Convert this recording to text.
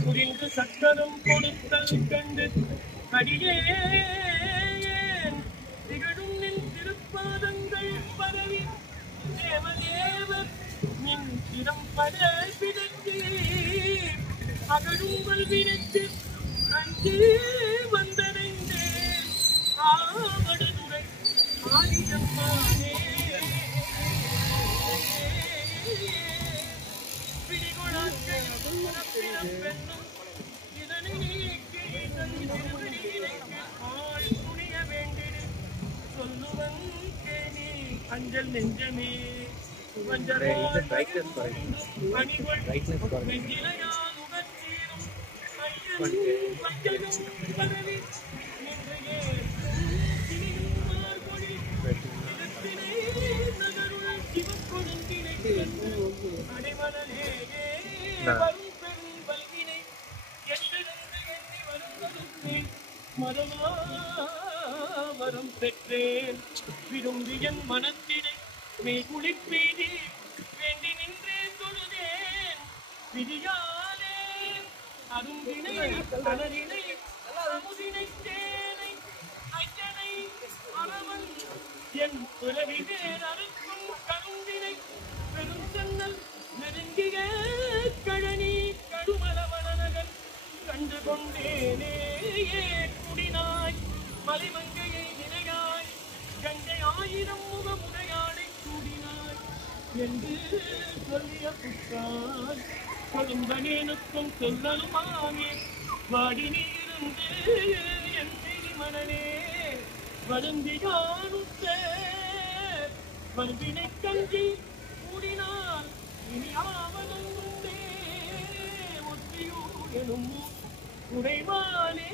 புரிந்து சக்கரம் கொடுத்தல் கண்டு அடியேன் திகழும் நின் திருப்பாதங்கள் பரவி தேவதேவர் நின் திறம் பட பிடித்து அகழும் வல்வினைத்து அஞ்சு வந்தடைந்தேன் ஆவடுதுறை ஆதியம்மானே அஞ்சல் நெஞ்சமே மதமாவரம் பெற்றேன் விரும்பியன் மனத்தினை மெய்குளிப்பீதி வேண்டி நின்றே தொழுதேன் விதியாலே அருந்தினை அலரினை அமுதினை தேனை ஐயனை அரவன் என் உறவி வேர் அறுக்கும் கருந்தினை பெரும் சென்னல் நெருங்கிய கழனி கடுமலவனகன் கண்டு கொண்டேனே குடினாய் மலைமங்கையை நிலையாய் கங்கை ஆயிரம் முகமுடையானை கூடினாய் என்று சொல்லிய புத்தாய் கொடும்பனேனுக்கும் சொல்லலுமாமே வாடி நீருந்து என் மனனே வருந்தியானுத்த வல்வினை கஞ்சி கூடினான் இனி ஆவலம் உண்டே ஒற்றியூர் எனும் உடைவானே